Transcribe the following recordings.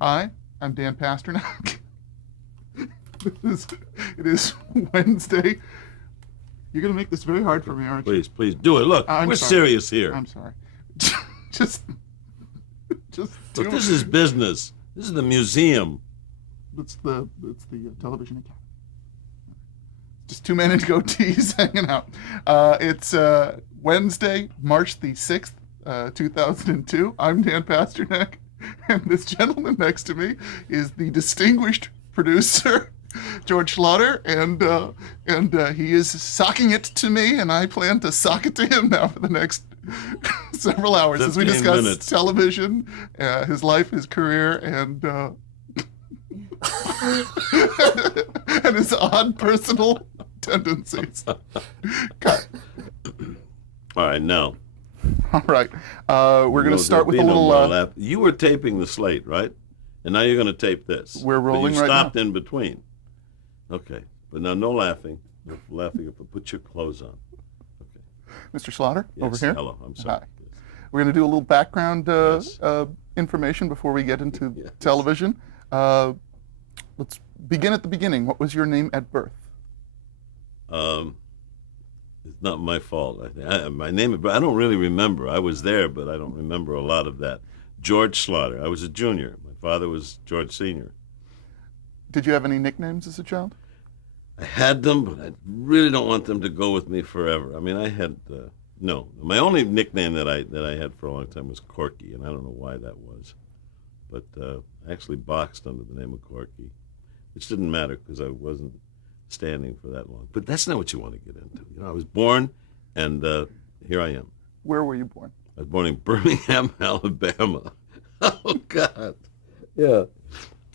Hi, I'm Dan Pasternak. It is Wednesday. You're going to make this very hard for me, aren't you? Please do it. Look, I'm we're sorry. serious here. I'm sorry. just, just Look, this is business. This is the museum. It's the television account. Just two men in goatees hanging out. It's Wednesday, March the 6th, 2002. I'm Dan Pasternak, and this gentleman next to me is the distinguished producer, George Schlatter, and he is socking it to me, and I plan to sock it to him now for the next several hours as we 15 discuss minutes. television, his life, his career, and and his odd personal tendencies. Cut. All right, now. All right. We're going to start with a little. laugh. You were taping the slate, right? And now you're going to tape this. We're rolling but you right now. stopped in between. Okay. But now no laughing. No laughing if I put your clothes on. Mr. Slaughter, Yes, over here. hello. I'm sorry. Hi. We're going to do a little background Yes. information before we get into Yes. television. Let's begin at the beginning. What was your name at birth? It's not my fault. My name, I don't really remember. I was there, but I don't remember a lot of that. George Schlatter. I was a junior. My father was George Sr. Did you have any nicknames as a child? I had them, but I really don't want them to go with me forever. I mean, I had no. My only nickname that I had for a long time was Corky, and I don't know why that was, but I actually boxed under the name of Corky, which didn't matter because I wasn't standing for that long. But that's not what you want to get into. You know, I was born, and here I am. Where were you born? I was born in Birmingham, Alabama. Oh God, yeah.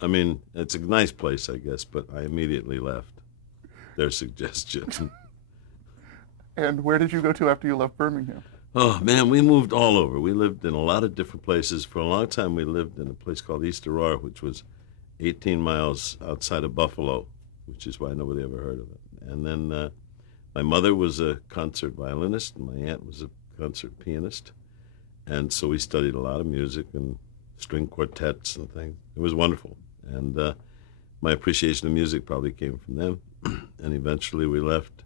I mean, it's a nice place, I guess, but I immediately left their suggestion. And where did you go to after you left Birmingham? Oh, man, we moved all over. We lived in a lot of different places. For a long time, we lived in a place called East Aurora, which was 18 miles outside of Buffalo, which is why nobody ever heard of it. And then my mother was a concert violinist, and my aunt was a concert pianist. And so we studied a lot of music and string quartets and things. It was wonderful. And my appreciation of music probably came from them. And eventually we left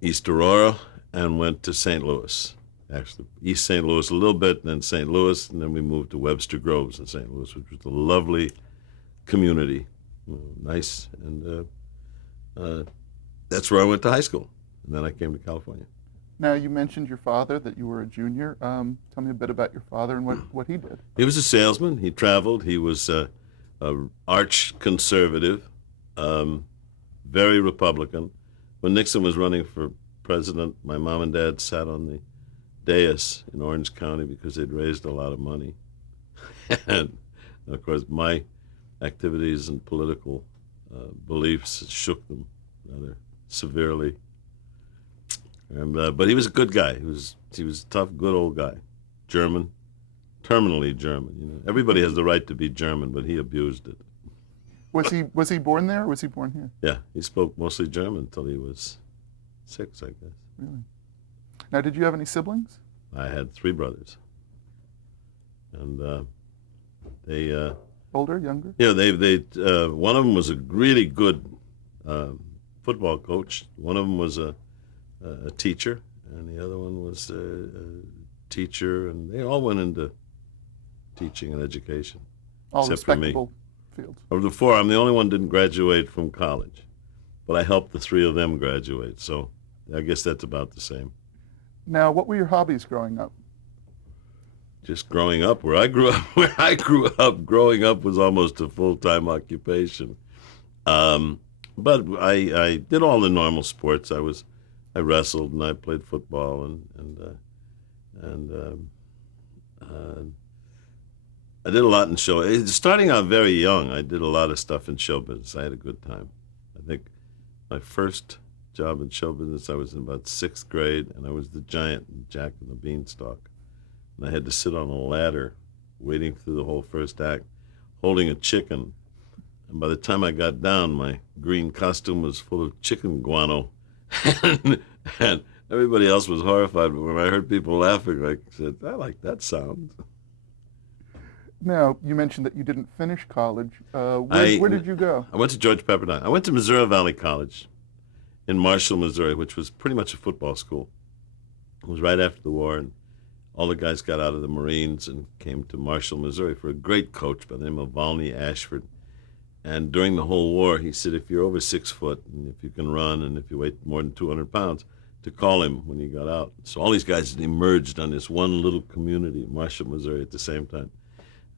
East Aurora and went to St. Louis. Actually, East St. Louis a little bit, then St. Louis, and then we moved to Webster Groves in St. Louis, which was a lovely community, nice, and that's where I went to high school. And then I came to California. Now, you mentioned your father, that you were a junior. Tell me a bit about your father and what he did. He was a salesman. He traveled. He was a arch conservative, very Republican. When Nixon was running for president, my mom and dad sat on the dais in Orange County because they'd raised a lot of money. And, of course, my activities and political beliefs shook them rather severely. And but he was a good guy. He was a tough, good old guy. German, terminally German. You know, everybody has the right to be German, but he abused it. Was he born there or was he born here? Yeah, he spoke mostly German until he was 6, I guess. Really? Now, did you have any siblings? I had 3 brothers, and they. Older, younger? Yeah, they one of them was a really good football coach. One of them was a teacher, and the other one was a teacher, and they all went into teaching and education. All except for me. respectable fields. Of the 4, I'm the only one who didn't graduate from college, but I helped the 3 of them graduate, so I guess that's about the same. Now, what were your hobbies growing up? Just growing up, where I grew up, growing up was almost a full-time occupation. But I did all the normal sports. I wrestled and I played football and I did a lot in show. Starting out very young, I did a lot of stuff in show business. I had a good time. I think my first job in show business, I was in about 6th grade, and I was the giant in Jack and the Beanstalk. And I had to sit on a ladder waiting through the whole first act, holding a chicken. And by the time I got down, my green costume was full of chicken guano. and everybody else was horrified. But when I heard people laughing, I said, I like that sound. Now, you mentioned that you didn't finish college. I Where did you go? I went to George Pepperdine. I went to Missouri Valley College in Marshall, Missouri, which was pretty much a football school. It was right after the war, and all the guys got out of the Marines and came to Marshall, Missouri for a great coach by the name of Volney Ashford. And during the whole war, he said, if you're over 6 foot, and if you can run, and if you weigh more than 200 pounds, to call him when he got out. So all these guys emerged on this one little community in Marshall, Missouri at the same time.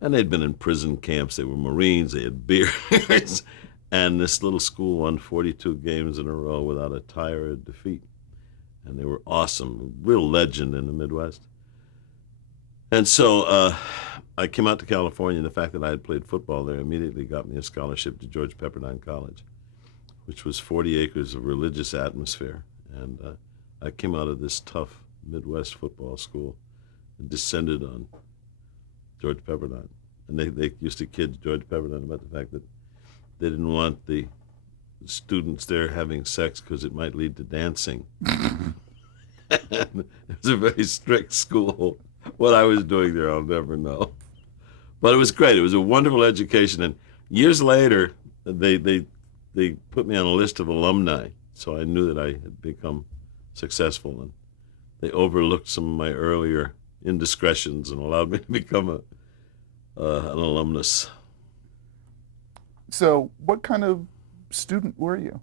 And they'd been in prison camps. They were Marines. They had beards. And this little school won 42 games in a row without a tie or a defeat. And they were awesome, real legend in the Midwest. And so I came out to California, and the fact that I had played football there immediately got me a scholarship to George Pepperdine College, which was 40 acres of religious atmosphere. And I came out of this tough Midwest football school and descended on George Pepperdine. And they used to kid George Pepperdine about the fact that they didn't want the students there having sex because it might lead to dancing. It was a very strict school. What I was doing there, I'll never know. But it was great. It was a wonderful education. And years later, they put me on a list of alumni, so I knew that I had become successful. And they overlooked some of my earlier indiscretions and allowed me to become an alumnus. So, what kind of student were you?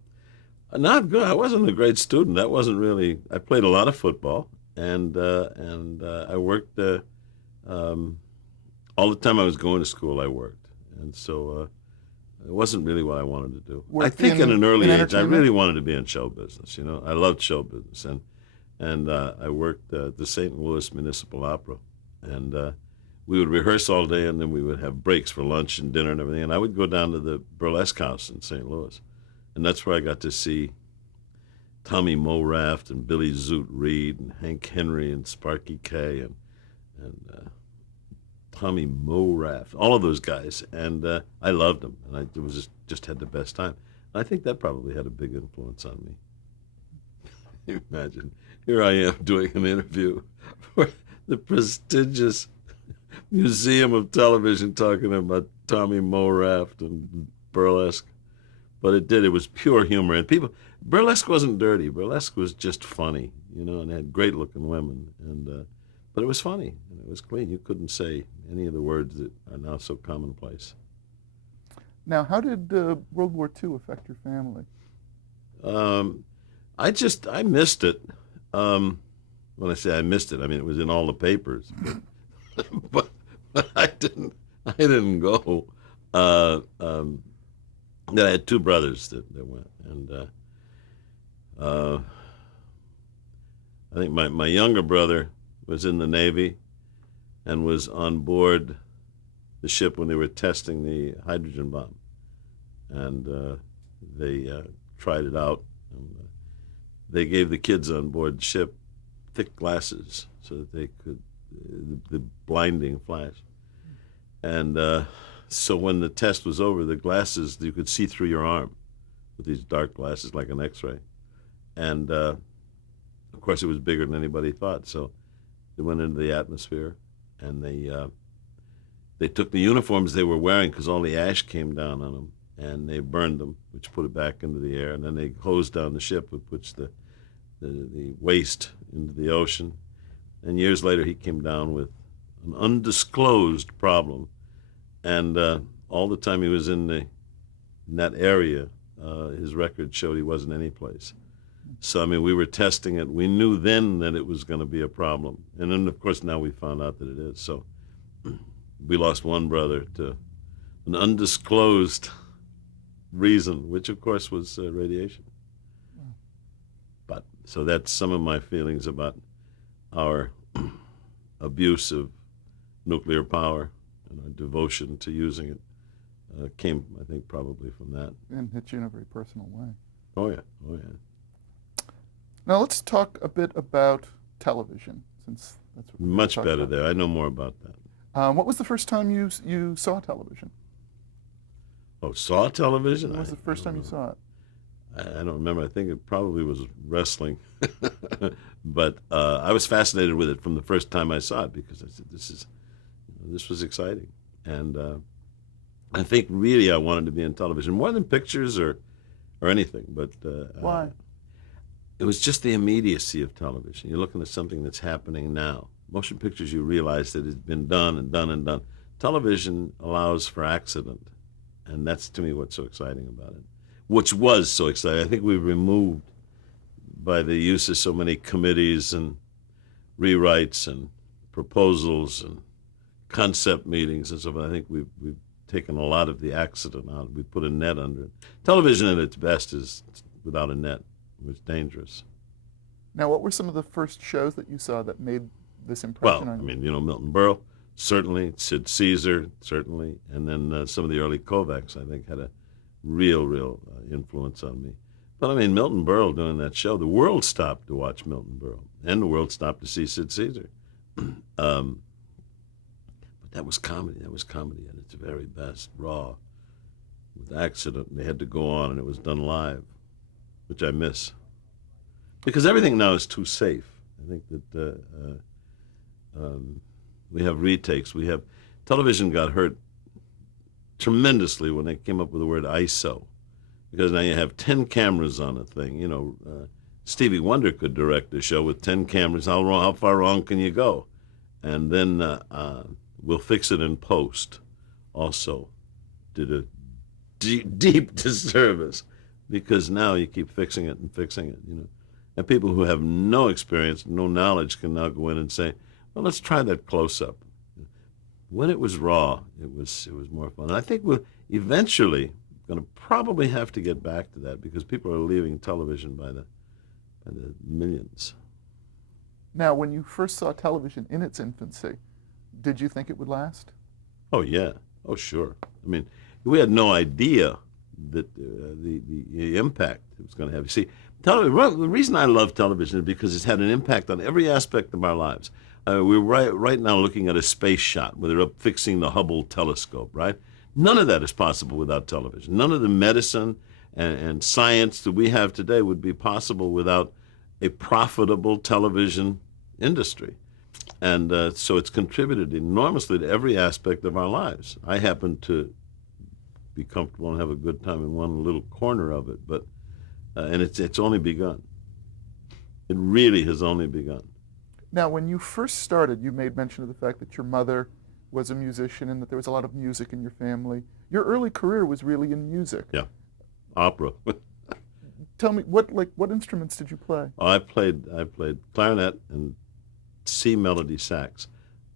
Not good. I wasn't a great student. That wasn't really. I played a lot of football, and I worked all the time I was going to school. I worked, and so it wasn't really what I wanted to do. I think at an early age, I really wanted to be in show business. You know, I loved show business, and I worked at the St. Louis Municipal Opera, and we would rehearse all day, and then we would have breaks for lunch and dinner and everything. And I would go down to the burlesque house in St. Louis, and that's where I got to see Tommy Moraft and Billy Zoot Reed and Hank Henry and Sparky Kay and Tommy Moraft, all of those guys. And I loved them, and I just had the best time. And I think that probably had a big influence on me. Imagine, here I am doing an interview for the prestigious Museum of Television talking about Tommy Moraft and burlesque. But it was pure humor. And burlesque wasn't dirty. Burlesque was just funny, you know, and had great looking women. But it was funny, and it was clean. You couldn't say any of the words that are now so commonplace. Now, how did World War II affect your family? I missed it. When I say I missed it, I mean it was in all the papers. but I didn't go. I had two brothers that went, and I think my younger brother was in the Navy and was on board the ship when they were testing the hydrogen bomb, and they tried it out. And, they gave the kids on board the ship thick glasses so that they could the blinding flash. And so when the test was over, the glasses, you could see through your arm with these dark glasses like an X-ray. And of course, it was bigger than anybody thought. So they went into the atmosphere, and they took the uniforms they were wearing because all the ash came down on them, and they burned them, which put it back into the air. And then they hosed down the ship, which puts the waste into the ocean. And years later, he came down with an undisclosed problem. And all the time he was in that area, his record showed he wasn't any place. So, I mean, we were testing it. We knew then that it was going to be a problem. And then, of course, now we found out that it is. So we lost one brother to an undisclosed reason, which, of course, was radiation. But so that's some of my feelings about our abuse of nuclear power and our devotion to using it came, I think, probably from that. And hit you in a very personal way. Oh, yeah. Oh, yeah. Now let's talk a bit about television, since that's what we're Much talking better about. there. I know more about that. What was the first time you saw television? Oh, saw television? When was the first time you saw it? I don't remember. I think it probably was wrestling. But I was fascinated with it from the first time I saw it because I said, this was exciting. And I think really I wanted to be in television more than pictures or anything. But Why? it was just the immediacy of television. You're looking at something that's happening now. Motion pictures, you realize that it's been done and done and done. Television allows for accident, and that's to me what's so exciting about it. Which was so exciting. I think we've removed by the use of so many committees and rewrites and proposals and concept meetings and stuff. I think we've taken a lot of the accident out. We put a net under it. Television at its best is without a net. It was dangerous. Now, what were some of the first shows that you saw that made this Well, impression I on you? mean, Milton Berle, certainly. Sid Caesar, certainly. And then some of the early Kovacs, I think, had a real influence on me. But, I mean, Milton Berle doing that show, the world stopped to watch Milton Berle. And the world stopped to see Sid Caesar. But that was comedy. That was comedy at its very best, raw, with accident. And they had to go on, and it was done live, which I miss. Because everything now is too safe. I think that we have retakes. Television got hurt tremendously when they came up with the word ISO. Because now you have 10 cameras on a thing. Stevie Wonder could direct a show with 10 cameras. How far wrong can you go? And then We'll Fix It in Post also did a deep disservice, because now you keep fixing it. And people who have no experience, no knowledge can now go in and say, well, let's try that close-up. When it was raw, it was more fun. And I think we're eventually going to probably have to get back to that, because people are leaving television by the millions. Now, when you first saw television in its infancy, did you think it would last? Oh, yeah. Oh, sure. I mean, we had no idea that the impact it was going to have. You see, the reason I love television is because it's had an impact on every aspect of our lives. We're right now looking at a space shot where they're up fixing the Hubble telescope, right? None of that is possible without television. None of the medicine and science that we have today would be possible without a profitable television industry. And so it's contributed enormously to every aspect of our lives. I happen to be comfortable and have a good time in one little corner of it, but and it's only begun. It really has only begun. Now, when you first started, you made mention of the fact that your mother was a musician and that there was a lot of music in your family. Your early career was really in music. Yeah, opera. Tell me, what instruments did you play? I played clarinet and C melody sax.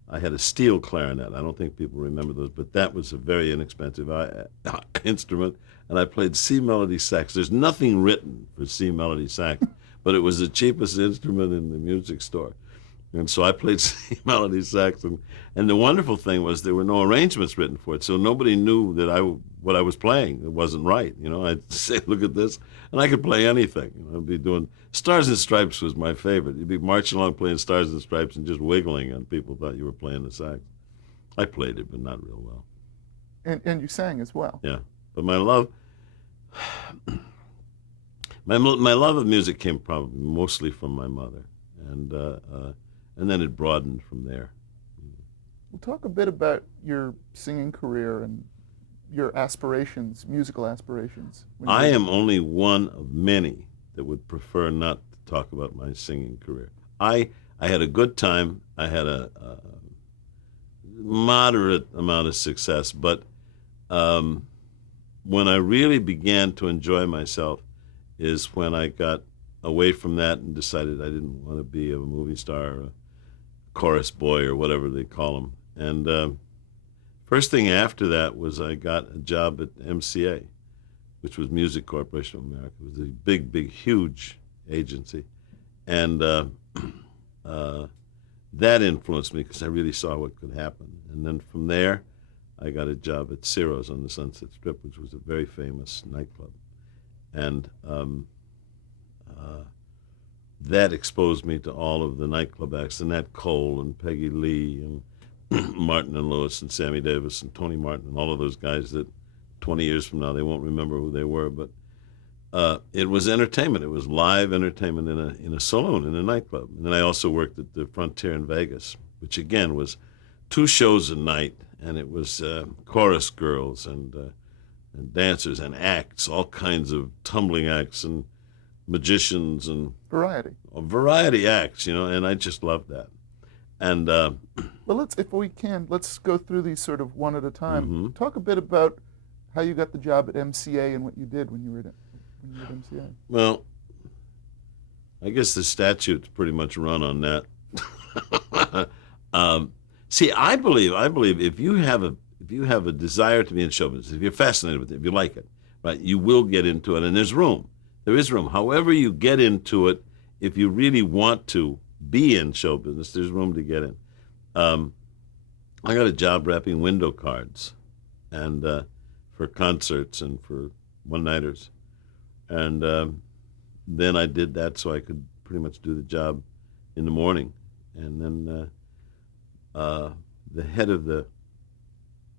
I had a steel clarinet. I don't think people remember those, but that was a very inexpensive instrument, and I played C melody sax. There's nothing written for C melody sax, but it was the cheapest instrument in the music store. And so I played C melody sax, and the wonderful thing was there were no arrangements written for it, so nobody knew that what I was playing. It wasn't right. I'd say, look at this, and I could play anything. I'd be doing Stars and Stripes was my favorite. You'd be marching along playing Stars and Stripes and just wiggling, and people thought you were playing the sax. I played it, but not real well. And you sang as well. Yeah, but my love of music came probably mostly from my mother, and then it broadened from there. We'll talk a bit about your singing career and your aspirations, musical aspirations. I am only one of many that would prefer not to talk about my singing career. I had a good time. I had a moderate amount of success, but when I really began to enjoy myself is when I got away from that and decided I didn't want to be a movie star or a chorus boy or whatever they call them. And first thing after that was I got a job at MCA, which was Music Corporation of America. It was a big, huge agency. And that influenced me because I really saw what could happen. And then from there, I got a job at Ciro's on the Sunset Strip, which was a very famous nightclub. And that exposed me to all of the nightclub acts, and Nat Cole and Peggy Lee and Martin and Lewis and Sammy Davis and Tony Martin and all of those guys that 20 years from now they won't remember who they were. But it was entertainment. It was live entertainment in a saloon, in a nightclub. And then I also worked at the Frontier in Vegas, which again was 2 shows a night and it was chorus girls and dancers and acts, all kinds of tumbling acts and magicians and Variety. variety acts, and I just loved that. And Well, if we can, let's go through these sort of one at a time. Mhm. Talk a bit about how you got the job at MCA and what you did when you were at MCA. well, I guess the statute's pretty much run on that. See, I believe if you have a desire to be in show business, if you're fascinated with it, if you like it, right, you will get into it, and there's room. There is room. However you get into it, if you really want to be in show business, there's room to get in. I got a job wrapping window cards, and for concerts and for one-nighters, and then I did that so I could pretty much do the job in the morning, and then the head of the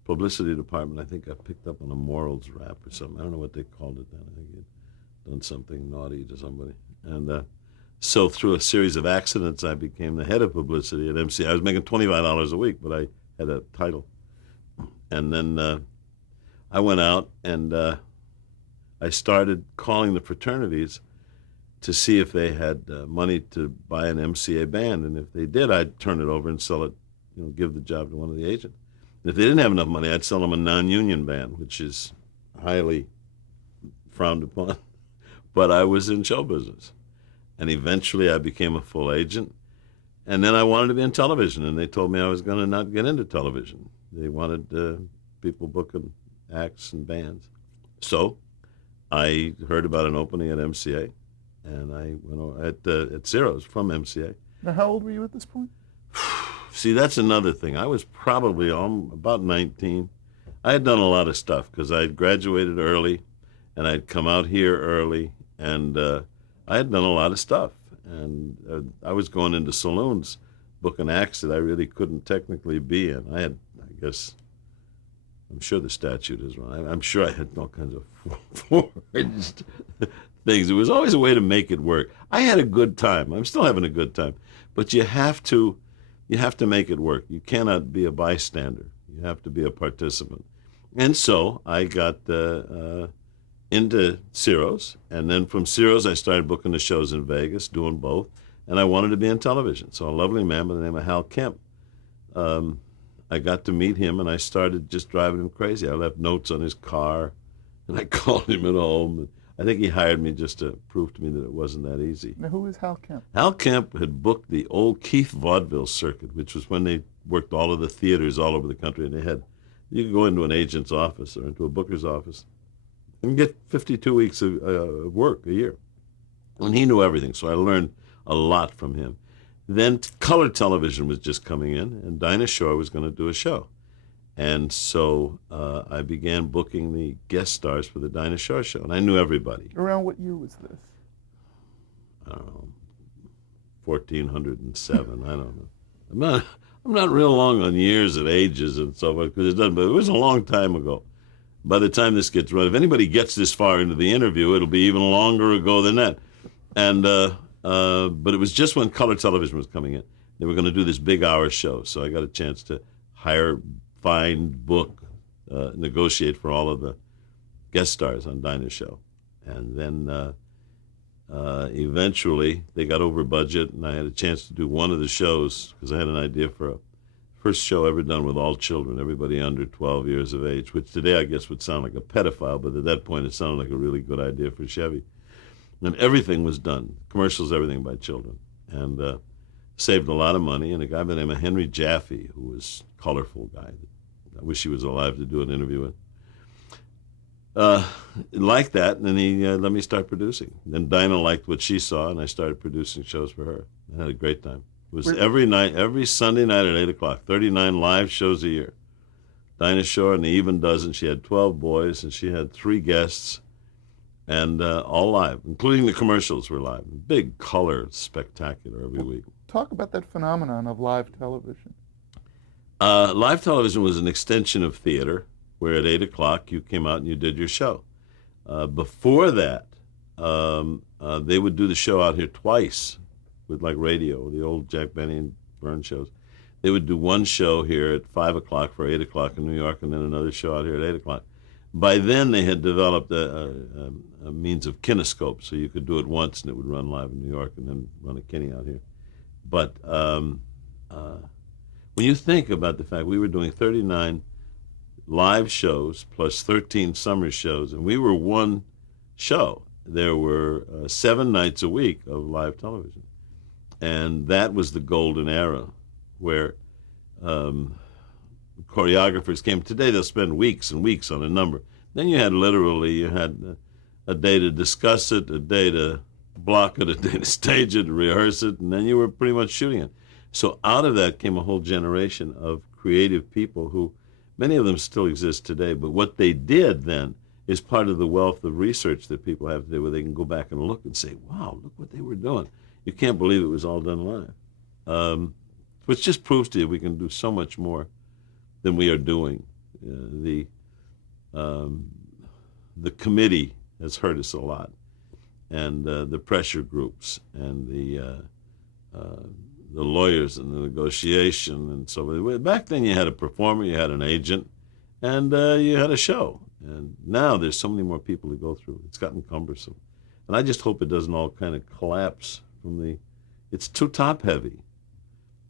publicity department, I think I picked up on a morals rap or something. I don't know what they called it then. I think he'd done something naughty to somebody, and so through a series of accidents, I became the head of publicity at MC. I was making $25 a week, but I had a title. And then I went out and I started calling the fraternities to see if they had money to buy an MCA band. And if they did, I'd turn it over and sell it, give the job to one of the agents. And if they didn't have enough money, I'd sell them a non-union band, which is highly frowned upon. But I was in show business. And eventually I became a full agent. And then I wanted to be in television, and they told me I was going to not get into television. They wanted people booking acts and bands. So I heard about an opening at MCA, and I went over at Zero's from MCA. Now, how old were you at this point? See, that's another thing. I was probably about 19. I had done a lot of stuff because I had graduated early, and I'd come out here early, and I had done a lot of stuff, and I was going into saloons booking acts that I really couldn't technically be in. I I'm sure the statute is wrong. I'm sure I had all kinds of forged things. It was always a way to make it work. I had a good time. I'm still having a good time, but you have to make it work. You cannot be a bystander. You have to be a participant. And so I got into Ciro's, and then from Ciro's I started booking the shows in Vegas, doing both, and I wanted to be in television. So a lovely man by the name of Hal Kemp, I got to meet him, and I started just driving him crazy. I left notes on his car, and I called him at home. I think he hired me just to prove to me that it wasn't that easy. Now, who is Hal Kemp? Hal Kemp had booked the old Keith vaudeville circuit, which was when they worked all of the theaters all over the country, and you could go into an agent's office or into a booker's office and get 52 weeks of work a year. And he knew everything, so I learned a lot from him. Then color television was just coming in, and Dinah Shore was going to do a show. And so I began booking the guest stars for the Dinah Shore show, and I knew everybody. Around what year was this? I don't know, 1407, I don't know. I'm not real long on years and ages and so forth, because but it was a long time ago. By the time this gets run, if anybody gets this far into the interview, it'll be even longer ago than that. And but it was just when color television was coming in. They were going to do this big hour show, so I got a chance to hire, find, book, negotiate for all of the guest stars on Dinah's show. And then eventually they got over budget, and I had a chance to do one of the shows because I had an idea for a first show ever done with all children, everybody under 12 years of age, which today I guess would sound like a pedophile, but at that point it sounded like a really good idea for Chevy. And everything was done, commercials, everything by children, and saved a lot of money. And a guy by the name of Henry Jaffe, who was a colorful guy, I wish he was alive to do an interview with, liked that, and then he let me start producing. Then Dinah liked what she saw, and I started producing shows for her. I had a great time. It was every night, every Sunday night at 8 o'clock, 39 live shows a year. Dinah Shore and the Even Dozen. She had 12 boys, and she had 3 guests, and all live, including the commercials were live. Big color spectacular every week. Talk about that phenomenon of live television. Live television was an extension of theater, where at 8 o'clock you came out and you did your show. Before that, they would do the show out here twice with like radio, the old Jack Benny and Byrne shows. They would do one show here at 5 o'clock for 8 o'clock in New York, and then another show out here at 8 o'clock. By then, they had developed a means of kinescope, so you could do it once and it would run live in New York and then run a kine out here. But when you think about the fact we were doing 39 live shows plus 13 summer shows, and we were one show. There were 7 nights a week of live television. And that was the golden era where choreographers came. Today they'll spend weeks and weeks on a number. Then you had a day to discuss it, a day to block it, a day to stage it, to rehearse it, and then you were pretty much shooting it. So out of that came a whole generation of creative people who, many of them still exist today, but what they did then is part of the wealth of research that people have today, where they can go back and look and say, wow, look what they were doing. You can't believe it was all done live. Which just proves to you we can do so much more than we are doing. The committee has hurt us a lot, and the pressure groups, and the lawyers and the negotiation, and so on. Back then you had a performer, you had an agent, and you had a show. And now there's so many more people to go through. It's gotten cumbersome. And I just hope it doesn't all kind of collapse it's too top heavy.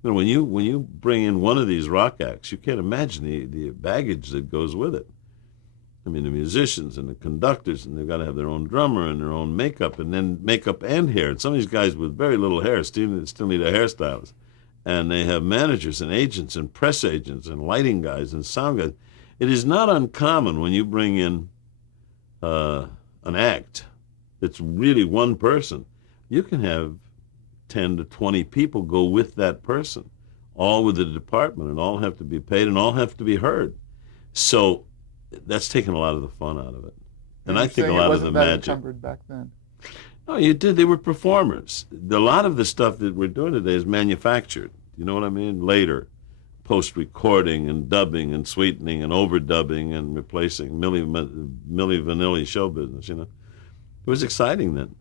You know, when you bring in one of these rock acts, you can't imagine the baggage that goes with it. I mean, the musicians and the conductors, and they've got to have their own drummer and their own makeup, and then makeup and hair. And some of these guys with very little hair still need a hairstylist. And they have managers and agents and press agents and lighting guys and sound guys. It is not uncommon when you bring in an act that's really one person. You can have 10 to 20 people go with that person, all with the department, and all have to be paid and all have to be heard. So that's taken a lot of the fun out of it. And I think a lot of the magic. Encumbered back then. No, you did. They were performers. A lot of the stuff that we're doing today is manufactured. You know what I mean? Later, post-recording and dubbing and sweetening and overdubbing and replacing Milli Vanilli show business. You know, it was exciting then.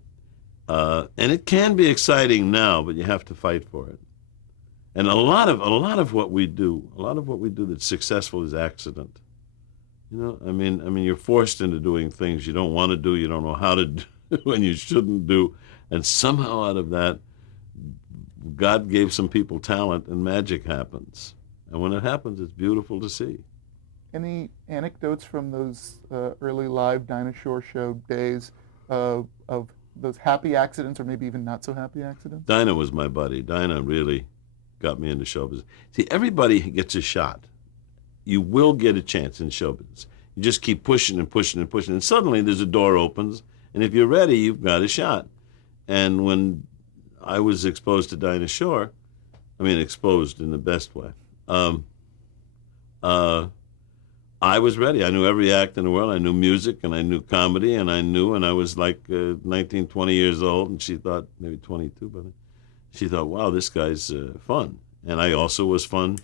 And it can be exciting now, but you have to fight for it. And a lot of what we do that's successful is accident. You know, I mean, you're forced into doing things you don't want to do, you don't know how to do, and you shouldn't do, and somehow out of that, God gave some people talent, and magic happens. And when it happens, it's beautiful to see. Any anecdotes from those early live Dinah Shore show days of those happy accidents, or maybe even not so happy accidents? Dinah was my buddy. Dinah really got me into show business. See, everybody gets a shot. You will get a chance in show business. You just keep pushing and pushing and pushing, and suddenly there's a door opens, and if you're ready, you've got a shot. And when I was exposed to Dinah Shore, I mean exposed in the best way, I was ready. I knew every act in the world. I knew music, and I knew comedy, and I was like 19, 20 years old, and she thought, maybe 22, but she thought, wow, this guy's fun. And I also was fun,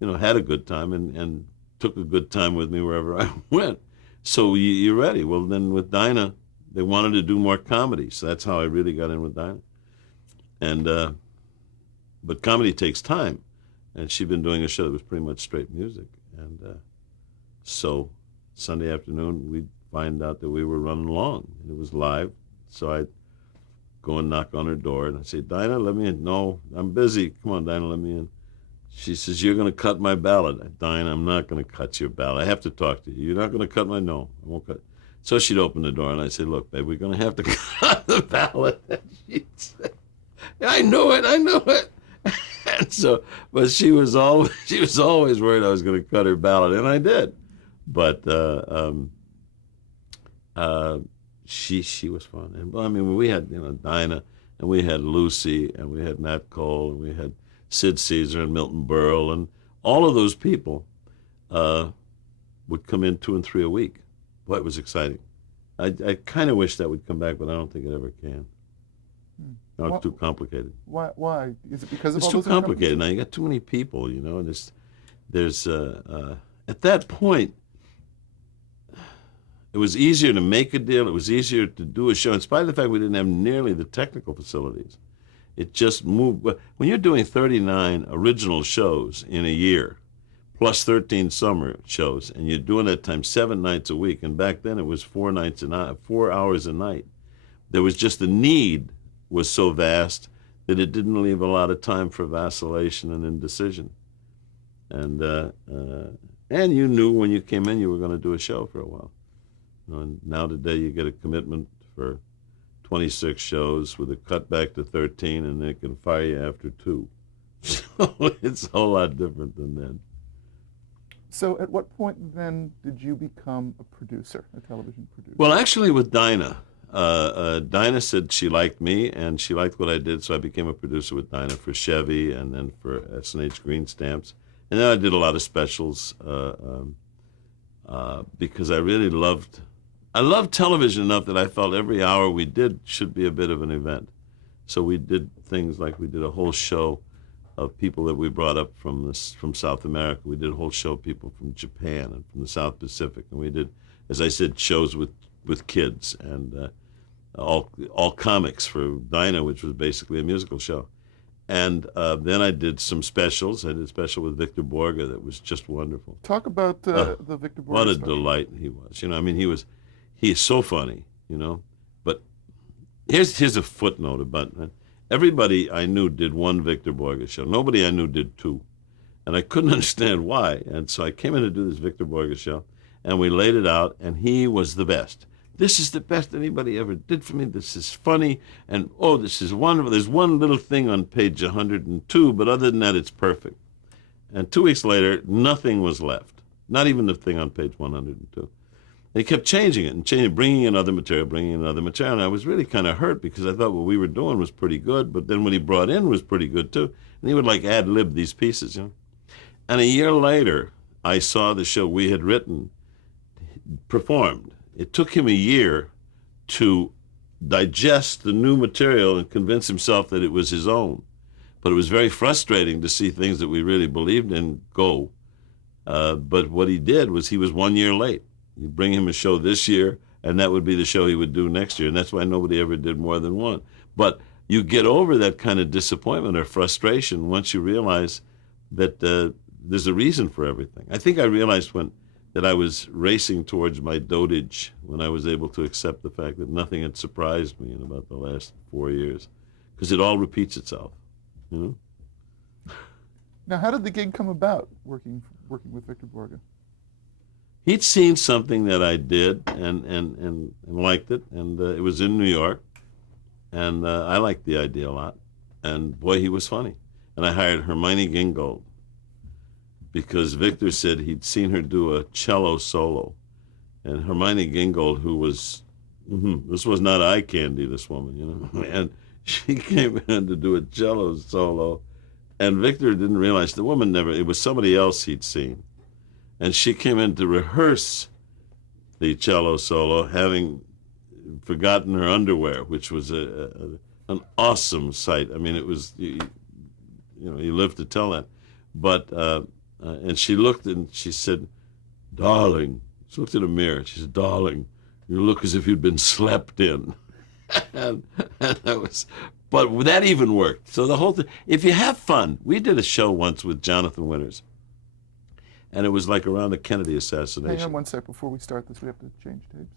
you know, had a good time, and took a good time with me wherever I went. So you're ready. Well, then with Dinah, they wanted to do more comedy, so that's how I really got in with Dinah. And but comedy takes time, and she'd been doing a show that was pretty much straight music, and so Sunday afternoon, we'd find out that we were running long, and it was live. So I'd go and knock on her door, and I'd say, Dinah, let me in. No, I'm busy. Come on, Dinah, let me in. She says, you're going to cut my ballad. Dinah, I'm not going to cut your ballad. I have to talk to you. You're not going to cut my, no, I won't cut. So she'd open the door, and I'd say, look, babe, we're going to have to cut the ballad. And she'd say, I know it. And so, but she was always worried I was going to cut her ballad, and I did. But she was fun. And I mean, we had, you know, Dinah, and we had Lucy, and we had Nat Cole, and we had Sid Caesar and Milton Berle, and all of those people would come in 2 and 3 a week. Boy, it was exciting. I kind of wish that would come back, but I don't think it ever can. No, it's too complicated. Why? Is it because of it's all too those complicated? Now you got too many people, you know. And there's at that point, it was easier to make a deal. It was easier to do a show, in spite of the fact we didn't have nearly the technical facilities. It just moved. When you're doing 39 original shows in a year, plus 13 summer shows, and you're doing that time 7 nights a week, and back then it was 4 hours a night. There was just the need was so vast that it didn't leave a lot of time for vacillation and indecision. And you knew when you came in you were going to do a show for a while. And now today you get a commitment for 26 shows with a cutback to 13, and they can fire you after 2. So it's a whole lot different than then. So at what point then did you become a producer, a television producer? Well, actually with Dinah. Dinah said she liked me and she liked what I did, so I became a producer with Dinah for Chevy and then for S&H Green Stamps. And then I did a lot of specials because I really loved television enough that I felt every hour we did should be a bit of an event. So we did things like we did a whole show of people that we brought up from South America. We did a whole show of people from Japan and from the South Pacific. And we did, as I said, shows with kids and all comics for Dinah, which was basically a musical show. And then I did some specials. I did a special with Victor Borge that was just wonderful. Talk about the Victor Borge What a special. delight he was. I mean, he is so funny, But here's a footnote about that. Everybody I knew did one Victor Borge show. Nobody I knew did 2. And I couldn't understand why. And so I came in to do this Victor Borge show, and we laid it out, and he was the best. This is the best anybody ever did for me. This is funny, and oh, this is wonderful. There's one little thing on page 102, but other than that, it's perfect. And 2 weeks later, nothing was left, not even the thing on page 102. And he kept changing it and bringing in other material, And I was really kind of hurt because I thought what we were doing was pretty good, but then what he brought in was pretty good too. And he would like ad-lib these pieces, And a year later, I saw the show we had written performed. It took him a year to digest the new material and convince himself that it was his own. But it was very frustrating to see things that we really believed in go. But what he did was he was 1 year late. You bring him a show this year, and that would be the show he would do next year. And that's why nobody ever did more than one. But you get over that kind of disappointment or frustration once you realize that there's a reason for everything. I think I realized that I was racing towards my dotage when I was able to accept the fact that nothing had surprised me in about the last 4 years, because it all repeats itself. Now, how did the gig come about, working with Victor Borge? He'd seen something that I did and liked it, and it was in New York, and I liked the idea a lot. And boy, he was funny. And I hired Hermione Gingold, because Victor said he'd seen her do a cello solo. And Hermione Gingold, who was, this was not eye candy, this woman, and she came in to do a cello solo, and Victor didn't realize the woman it was somebody else he'd seen. And she came in to rehearse the cello solo, having forgotten her underwear, which was an awesome sight. I mean, it was, you live to tell that. But, and she looked and she said, "Darling," she looked in a mirror. She said, "Darling, you look as if you'd been slept in." and that was, but that even worked. So the whole thing, if you have fun, we did a show once with Jonathan Winters, and it was like around the Kennedy assassination. Hang on one sec before we start this. We have to change tapes.